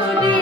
Tuesday